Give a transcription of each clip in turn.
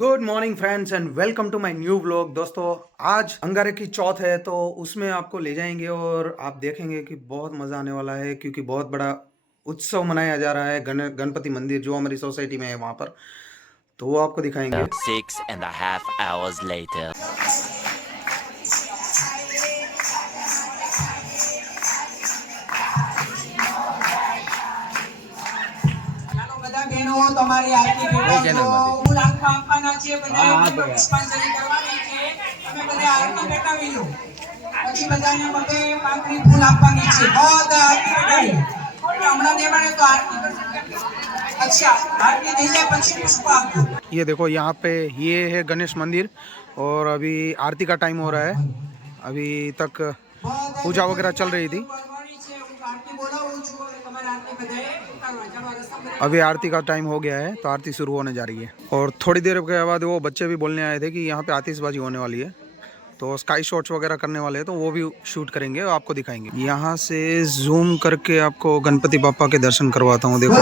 Good morning friends and welcome to my new vlog. दोस्तों, आज अंगारे की चौथ है तो उसमें आपको ले जाएंगे और आप देखेंगे कि बहुत मज़ा आने वाला है क्योंकि बहुत बड़ा उत्सव मनाया जा रहा है। गणपति मंदिर जो हमारी सोसाइटी में है वहाँ पर, तो वो आपको दिखाएंगे। 6.5 hours later. બધા બહેનો તમારી આરતી બેઠો ફૂલ આંખમાં આપવાના છે, બધા પુષ્પાંજલિ કરવાની છે. તમે બધા આરતી બેઠાવી લો, પછી બધાને મગે પાંખડી ફૂલ આપવાની છે. બધા આરતી બેઠાવી હમણાં દેવાને તો આરતી अच्छा आरती થઈ જાય પછી પુષ્પ આપો. ये देखो, यहाँ पे ये है गणेश मंदिर और अभी आरती का टाइम हो रहा है। अभी तक पूजा वगैरह चल रही थी। अभी आरती का टाइम हो गया है तो आरती शुरू होने जा रही है और थोड़ी देर के बाद वो बच्चे भी बोलने आए थे कि यहाँ पे आतिशबाजी होने वाली है, तो स्काई शॉट्स वगैरह करने वाले हैं, तो वो भी शूट करेंगे और आपको दिखाएंगे। यहाँ से जूम करके आपको गणपति बापा के दर्शन करवाता हूँ। देखो,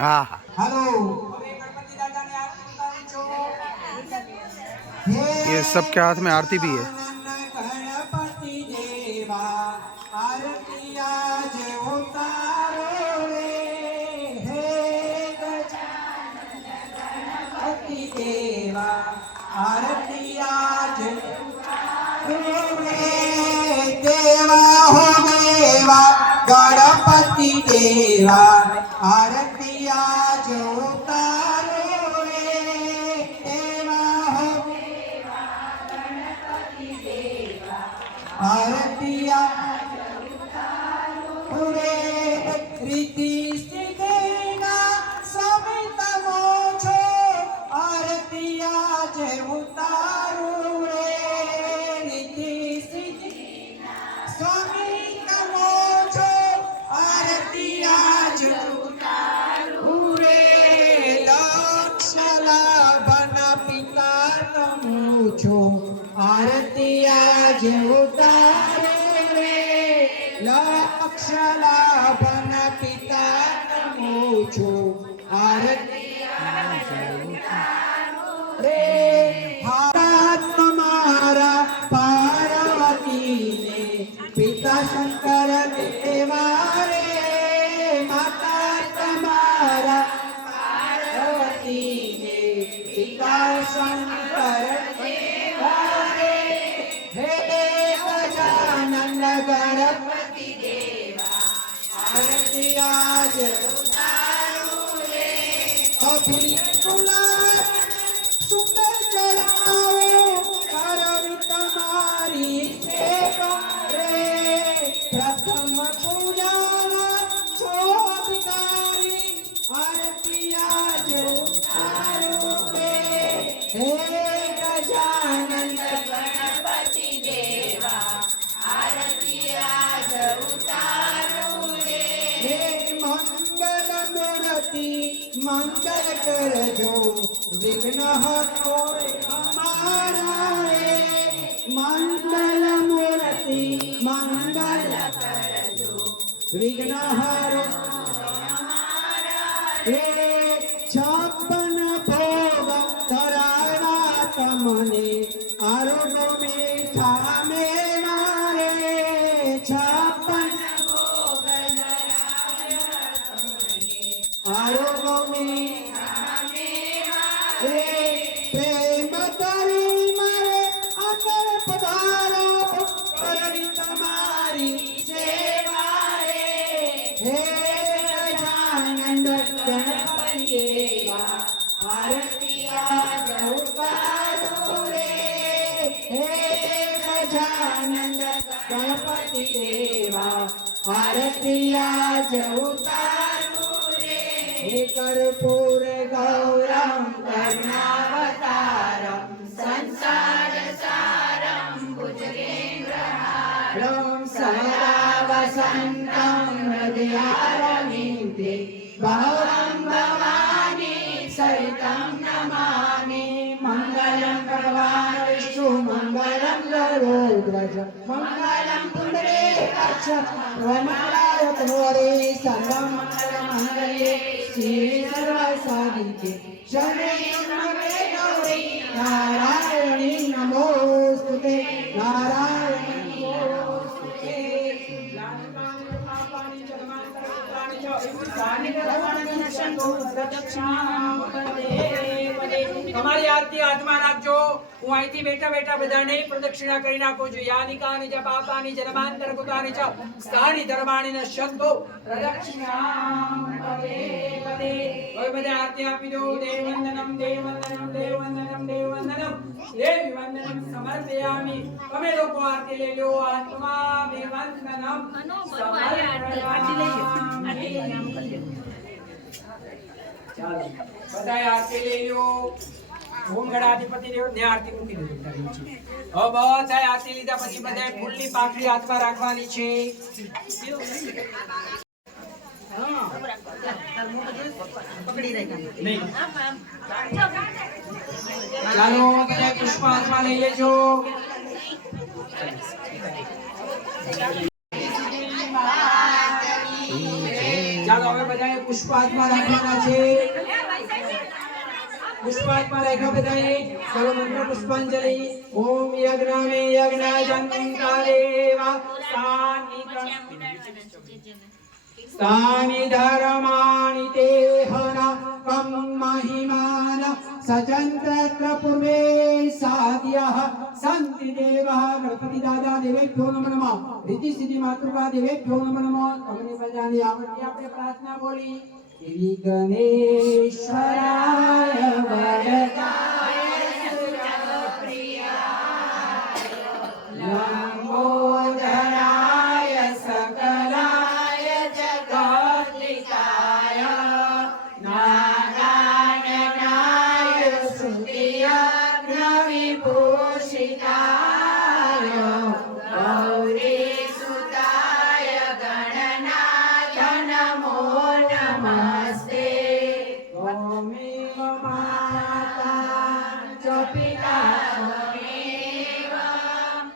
हाँ, ये सबके हाथ में आरती भी है। गणपति देवा आरती आज उतारो रे, देवा हो गणपति देवा आरती आज उतारो रे. रीति सिद्धेना समित मोछो आरती आज उतारो रे. रीति सिद्धेना समित मोछो आरती आज उतारो रे. दक्षला बन पिता तमोछो आरती आज उतारो रे. लक्षला बन पिता तमोछो आरती आज उतारो रे. हाथ तुम्हारा पार्वती ने पिता शंकर देवा रे. माता तुम्हारा पार्वती ने पिता शंकर देवा रे. हे गजानन गणपति देवा आरती आज उतारो रे. अभी गुलाब सुंदर चढ़ाओ करवी तुम्हारी सेवा रे. प्रथम पूजा छोड़कारी आरती आज उतारो रे. हे गजानन गणपति देवा आरती आज उतारो रे. हे मंगल मूर्ति मंगल करजो विघ्न हरो हमारा रे. मंगल मूर्ति मंगल करजो विघ्न हरो रे. 56 भोग धरावा तमने आरोग्य मीठा मेवा रे. 56 भोग धरावा तमने आरोग्य मीठा मेवा रे. प्रेम तरी मारे अंदर पधारो करवी तुम्हारी सेवा रे. हे गजानन गणपति देवा आरती आज उतारो रे. हे गजानन गणपति देवा आरती आज उतारो रे. हे कर्पूर गौरम करुणावतारम संसार सारम भुजगेन्द्रहारम सदा वसन्तं हृदयारविन्दे भवं भवानी सहितं नमामि. मंगलं भगवान् विष्णु मंगलं गरुडध्वज मंगलं पुण्डरीकाक्ष सर्वमङ्गलमङ्गले सर्वमङ्गलमङ्गले श्री सर्वसाधिके शरण्ये गौरी नारायणी नमोस्तुते नारायणी नमोस्तुते તમારી આરતી હાથમાં રાખજો હું અહીંથી બેઠા બેઠા બધાને પ્રદક્ષિણા કરી નાખું છું યાનિકાની જ પાપાની જન્માંતર કૃતાની ચ સ્થાની ધર્માણી ન શબ્દો પ્રદક્ષિણામ પદે પદે હવે બધા આરતી આપી દો દેવવંદનમ દેવવંદનમ દેવવંદનમ દેવવંદનમ દેવી વંદનમ સમર્પયામિ તમે લોકો આરતી લઈ લો આત્મા દેવવંદનમ સમર્પયામિ ચાલો બધાય આરતી લઈ લો ઓમ ગણાધિપતિ દેવ ને આરતી મૂકી દો હવે બધા આરતી લીધા પછી બધાય ફૂલની પાકડી હાથમાં રાખવાની છે ચાલો બધા પુષ્પ હાથમાં લઈ લેજો ચાલો હવે બધાએ પુષ્પ હાથમાં રાખવાના છે પુષ્પ હાથમાં રાખ્યા બધાએ ચાલો મંત્ર પુષ્પાંજલિ ઓમ યજ્ઞામે યજ્ઞાજંતારેવા સ્થાનિ ધર્માણિ તે હના કમ મહિમાન સજંત્ર પૂર્વે સાધ્યઃ શાંતિ દેવઃ ગણપતિ દાદા દેવેભ્યો નમઃ નમઃ રીતિ સિદ્ધિ માતૃકા દેવેભ્યો નમઃ નમઃ તમને બધાની આવડતી આપણે પ્રાર્થના બોલી દેવી ગણેશ્વરાય વરદાય લંબોદરાય સકલાય જગત્લિકાય નારાયણાય સ્તુત્ય વિભૂષિતાય ગૌરી સુતાય ગણનાથ નમો નમસ્તે ત્વમેવ માતા ચ પિતા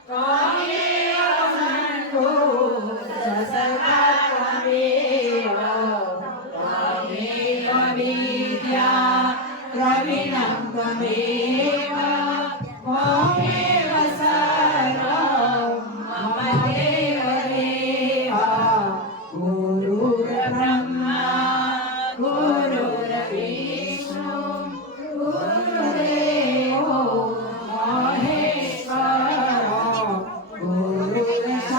ત્વમેવ બંધુ ચ સખા ત્વમેવ વિદ્યા દ્રવિણં ત્વમેવ સર્વં મમ દેવ દેવ ગુરુર્બ્રહ્મા ગુરુર્વિષ્ણુ ગુરુદેવો મહેશ્વર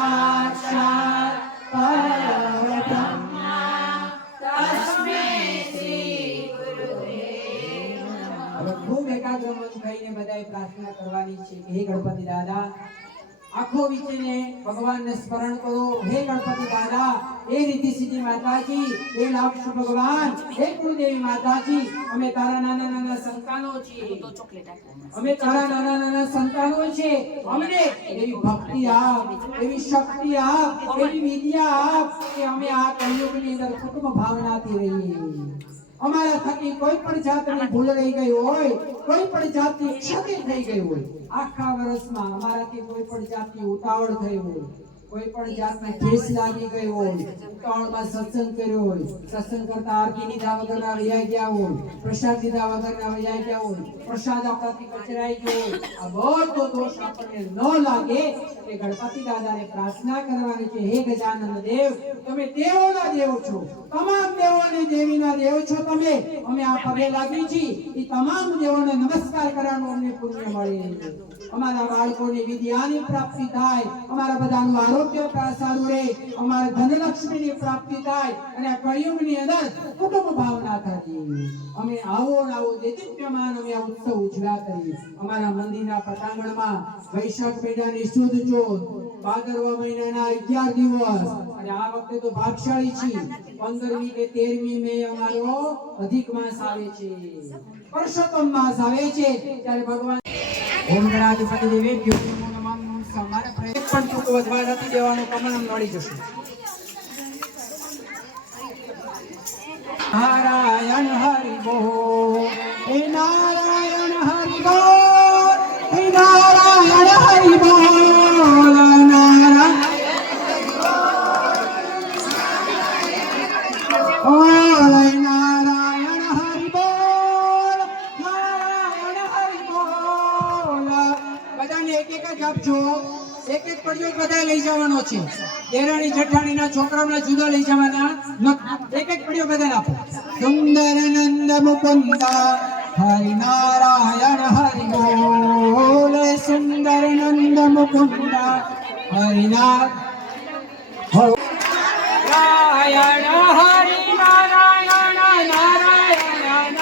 ગુરુર્સાક્ષાત પરબ્રહ્મ તસ્મૈ શ્રી ગુરુવે નમઃ હવે ખૂબ એકાગ્ર મન થઈને બધાએ પ્રાર્થના કરવાની છે કે હે ગણપતિ દાદા આખો વિચેને ભગવાનને સ્મરણ કરો હે ગણપતિ દાદા હે રીતિ સિદ્ધિ માતાજી હે લાક્ષ ભગવાન હે કુળદેવી માતાજી અમે તારા નાના નાના સંતાનો છીએ અમે તારા નાના નાના સંતાનો છે અમને એવી ભક્તિ આપ એવી શક્તિ આપ એવી વિદ્યા આપ કે અમે આ કળિયુગની અંદર કુટુંબ ભાવનાથી રહીએ અમારા થકી કોઈ પણ જાતની ભૂલ રહી ગઈ હોય કોઈ પણ જાતની ક્ષતિ થઈ ગઈ હોય આખા વર્ષમાં અમારાથી કોઈ પણ જાતની ઉતાવળ થઈ હોય કોઈ પણ જાતની ઠેસ લાગી ગઈ હોય ઉતાવળમાં સત્સંગ કર્યો હોય સત્સંગ કરતા આરતી લીધા વગરના વૈયા ગયા હોય પ્રસાદ લીધા વગરના વૈયા ગયા હોય પ્રસાદ આપણાથી કચરાઈ ગયો હોય આ બધો દોષ આપણને ન લાગે કે ગણપતિ દાદાને પ્રાર્થના કરવાની છે હે ગજાનન દેવ તમે દેવોના દેવ છો તમામ દેવોની દેવીના દેવ છો તમે અમે આ પગે લાગી છીએ એ તમામ દેવોને નમસ્કાર કરવાનું અમને પુણ્ય મળે અમારા બાળકોની વિદ્યાની પ્રાપ્તિ થાય અમારા બધાનું આરોગ્ય સારું રહે અમારે ધનલક્ષ્મીની પ્રાપ્તિ થાય અને આ કળિયુગની અંદર કુટુંબ ભાવના થાય અમે આવો દેદીપ્યમાન અમે આ ઉત્સવ ઉજવ્યા કરીએ અમારા મંદિરના પટાંગણમાં વૈશાખ મહિનાની સુદ ચોથ ભાદરવા મહિનાના 11 દિવસ અને આ વખતે તો ભાગશાળી છીએ 15મી કે 13મી મે અમારો અધિક માસ આવે છે પુરુષોત્તમ માસ આવે છે ત્યારે ભગવાન ઓમ ગણાધિપતિ દેવેભ્યો નમઃ નમઃ સમાર પ્રયત્ન પણ ચૂક વધવા નથી દેવાનું કમળમ નડી જશે નારાયણ હરિ બોલ હે નારાયણ હરિ બોલ હે નારાયણ હરિ બોલ નારાયણ ઓ નારાયણ હરિ બોલ, નારાયણ હરિ બોલ. બધાને એક એક જ આપજો, એક એક પડ્યો બધા લઈ જવાનો છે. દેરાણી જેઠાણીના છોકરાઓને જુદા લઈ જવાના, એક એક પડ્યો બધા આપો. સુંદર નંદ મુકુંદ હરિ નારાયણ હરિ બોલ, સુંદર નંદ મુકુંદ હરિ નારાયણ હરિ નારાયણ નારાયણ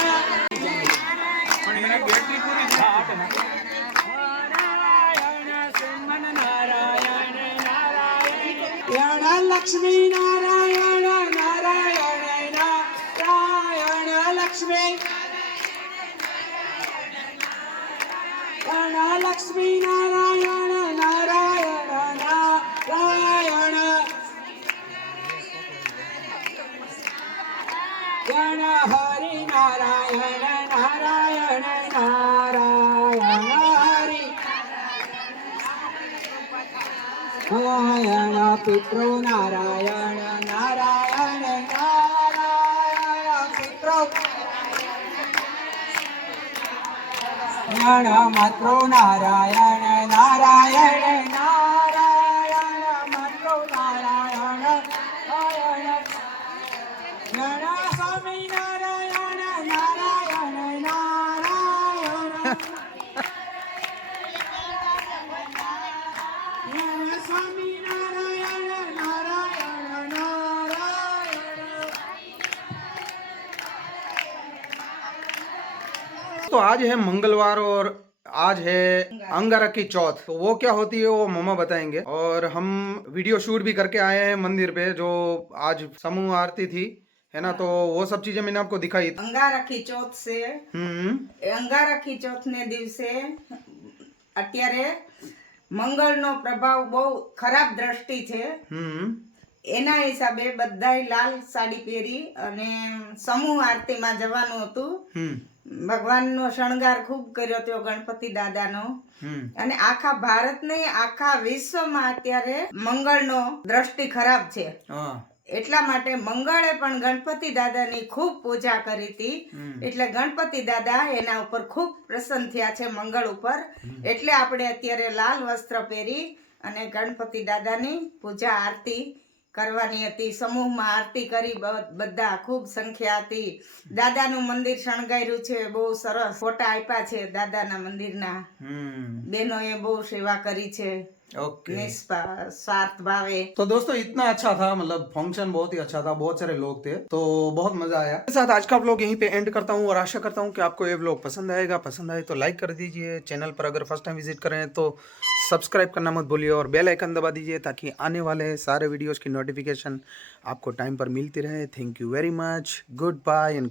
નારાયણ લક્ષ્મી નારાયણ નારાયણ નારાયણ લક્ષ્મી લક્ષ્મી નારાયણ નારાયણ નારાયણ ગણ હરિ નારાયણ નારાયણ નારાયણ હરિ નારાયણ પિતૃ નારાયણ નારાયણ નારાયણ પિતૃ માતૃ નારાયણ નારાયણ નારાયણ માતૃ નારાયણ નારાયણ સ્વામી નારાયણ નારાયણ નારાયણ સ્વામી નારાયણ નારાયણ નારાયણ. तो आज है मंगलवार और आज है अंगारकी चौथ। तो वो क्या होती है वो मम्मा बताएंगे। और हम वीडियो शूट भी करके आए हैं मंदिर पे, जो आज समूह आरती थी, है ना। तो वो सब चीजें मैंने आपको दिखाई। અંગારકી ચોથ છે. અંગારકી ચોથ ને દિવસે અત્યારે મંગળનો પ્રભાવ બહુ ખરાબ દ્રષ્ટિ છે. એના હિસાબે બધાય લાલ સાડી પહેરી અને સમૂહ આરતીમાં જવાનું હતું. ભગવાનનો શણગાર ખૂબ કર્યો હતો ગણપતિ દાદાનો. અને આખા ભારત નહીં આખા વિશ્વમાં અત્યારે મંગળનો દ્રષ્ટિ ખરાબ છે. એટલા માટે મંગળે પણ ગણપતિ દાદાની ખૂબ પૂજા કરી હતી. એટલે ગણપતિ દાદા એના ઉપર ખૂબ પ્રસન્ન થયા છે મંગળ ઉપર. એટલે આપણે અત્યારે લાલ વસ્ત્ર પહેરી અને ગણપતિ દાદાની પૂજા આરતી કરવાની હતી. સમૂહમાં આરતી કરી, બધા ખૂબ સંખ્યા હતી. દાદાનું મંદિર શણગાર્યું છે, બહુ સરસ ફોટા આપ્યા છે દાદાના મંદિરના. બહેનોએ બહુ સેવા કરી છે निस्वार्थ भावे। तो दोस्तों इतना अच्छा था, मतलब फंक्शन बहुत ही अच्छा था, बहुत सारे लोग थे, तो बहुत मजा आया। इसके साथ आज का व्लॉग यहीं पे एंड करता हूँ और आशा करता हूँ कि आपको ये व्लॉग पसंद आएगा। पसंद आए तो लाइक कर दीजिए, चैनल पर अगर फर्स्ट टाइम विजिट करें तो सब्सक्राइब करना मत भूलिए और बेल आइकन दबा दीजिए ताकि आने वाले सारे वीडियोस की नोटिफिकेशन आपको टाइम पर मिलती रहे। Thank you very much, goodbye and